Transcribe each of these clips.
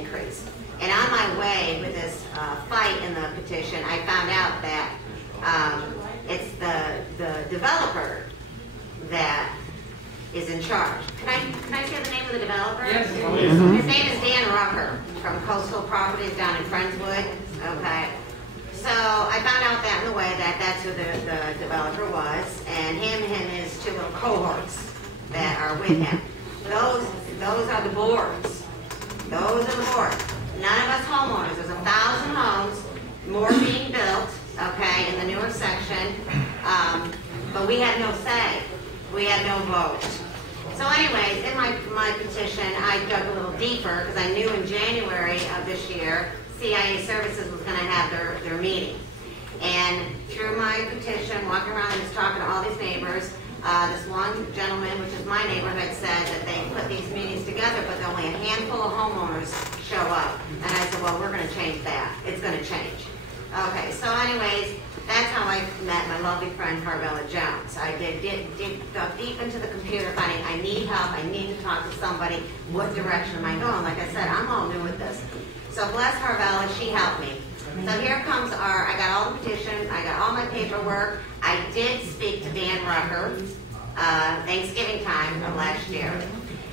increase. And on my way with this fight in the petition, I found out that it's the developer that is in charge. Can I say the name of the developer? Yes. His name is Dan Rucker from Coastal Properties down in Friendswood. Okay. So I found out that in the way that's who the developer was, and him and his two little cohorts that are with him. Those are the boards. Those are the boards. None of us homeowners. There's 1,000 homes, more being built, okay, in the newer section, but we had no say. We had no vote. So anyways, in my petition, I dug a little deeper because I knew in January of this year, CIA Services was going to have their meeting. And through my petition, walking around and just talking to all these neighbors, this one gentleman, which is my neighborhood, said that they put these meetings together, but only a handful of homeowners show up. And I said, well, we're going to change that. It's going to change. Okay, so anyways, that's how I met my lovely friend Carvella Jones. I dug deep into the computer, finding I need help, I need to talk to somebody. What direction am I going? Like I said, I'm all new with this. So bless Carvella, she helped me. So here comes I got all the petitions, I got all my paperwork. I did speak to Dan Rucker, Thanksgiving time of last year.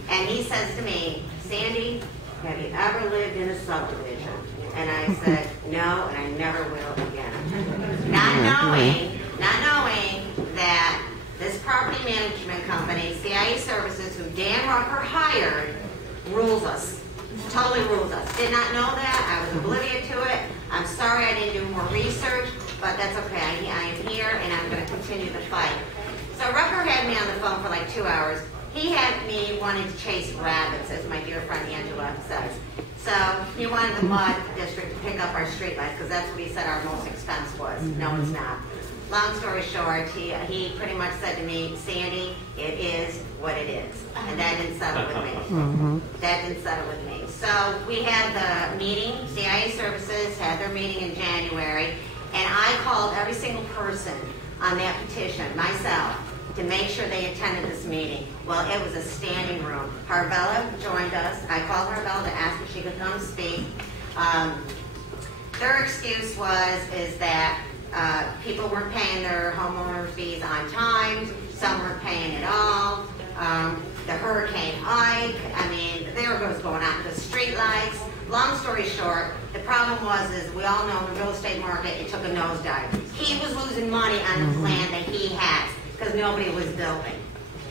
And he says to me, Sandy, have you ever lived in a subdivision? And I said, no, and I never will again. Not knowing that this property management company, CIA Services, who Dan Rucker hired, rules us. Totally rules us. Did not know that. I was oblivious to it. I'm sorry I didn't do more research, but that's okay. I am here, and I'm going to continue the fight. So Rucker had me on the phone for like 2 hours. He had me wanting to chase rabbits, as my dear friend Angela says. So he wanted the mud district to pick up our streetlights because that's what he said our most expense was. No, it's not. Long story short, he pretty much said to me, Sandy, it is what it is. And that didn't settle with me. That didn't settle with me. So we had the meeting, CIA Services had their meeting in January, and I called every single person on that petition, myself, to make sure they attended this meeting. Well, it was a standing room. Carvella joined us. I called Carvella to ask if she could come speak. Their excuse is that people weren't paying their homeowner fees on time. Some weren't paying at all. The Hurricane Ike, I mean, there was going on. The street lights. Long story short, the problem is we all know the real estate market, it took a nosedive. He was losing money on the plan that he has because nobody was building.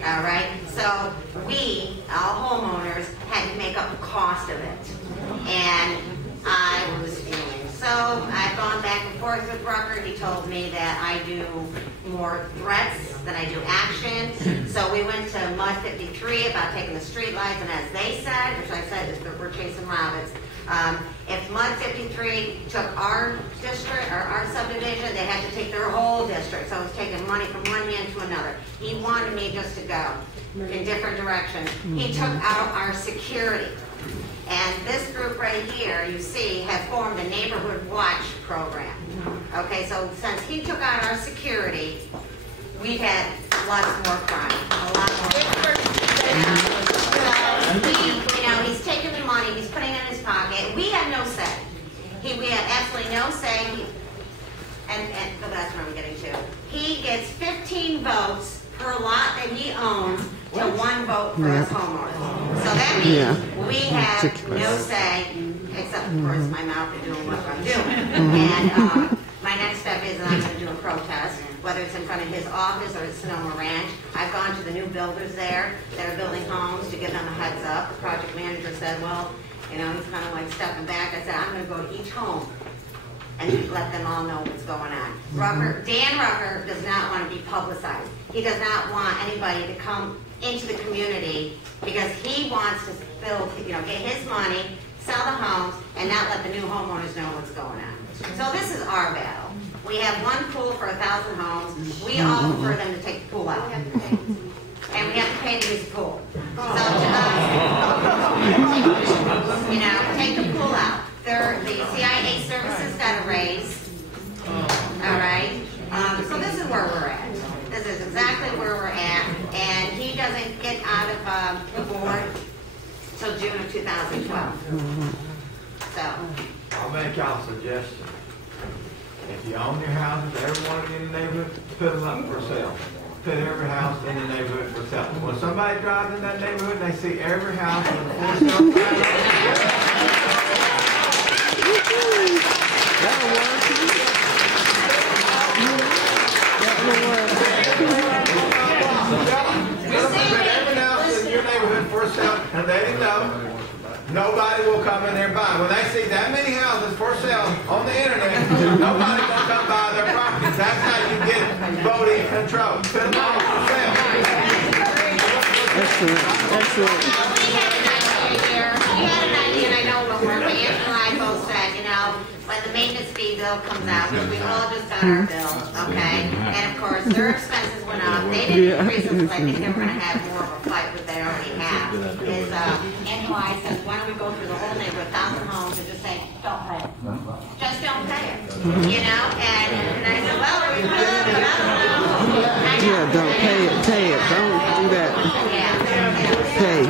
All right? So we, all homeowners, had to make up the cost of it. And I was fuming. So I've gone back and forth with Rucker. He told me that I do more threats than I do action. So we went to MUD 53 about taking the street lights, and as they said, which I said is that we're chasing rabbits, if MUD 53 took our district or our subdivision, they had to take their whole district. So it was taking money from one end to another. He wanted me just to go in different directions. He took out our security. And this group right here, you see, have formed a neighborhood watch program. Okay, so since he took out our security, we've had lots more crime, a lot more crime. So he's taking the money, he's putting it in his pocket. We had no say. We had absolutely no say. And that's what I'm getting to. He gets 15 votes per lot that he owns to 1 vote for us homeowners. So that means we have no say, except of course my mouth is doing what I'm doing. And my next step is that I'm going to do a protest, whether it's in front of his office or at Sonoma Ranch. I've gone to the new builders there that are building homes to give them a heads up. The project manager said, well, he's kind of like stepping back. I said, I'm going to go to each home and let them all know what's going on. Dan Rucker does not want to be publicized. He does not want anybody to come into the community because he wants to build, get his money, sell the homes, and not let the new homeowners know what's going on. So this is our battle. We have 1 pool for 1,000 homes. We all prefer them to take the pool out. And we have to pay to use the pool. So to us, take the pool out. The CIA Services got a raise. All right. So this is where we're at. This is exactly where we're at. And he doesn't get out of the board until June of 2012. make y'all a suggestion. If you own your houses, everyone in the neighborhood, put them up for sale. Put every house in the neighborhood for sale. When somebody drives in that neighborhood, they see every house with a for sale sign. That'll work. Put every house in your neighborhood for sale, and let him know. Nobody will come in there and buy. When they see that many houses for sale on the internet, nobody will come buy their properties. That's how you get voting control. Put them all for sale. Excellent. Excellent. We had an idea, and I know when we're Angela and I both said, you know, when the maintenance fee bill comes out, which we all just got our bill, okay? And of course, their expenses went up. They didn't increase them because I think they were going to have more of a fight with they already have. Is NOI says, why don't we go through the whole neighborhood, 1,000 homes, and just say, don't pay it. Just don't pay it. You know? And I said, well, we could, but I don't know. Yeah, don't pay it. Pay it. Don't do that. Yeah. Pay.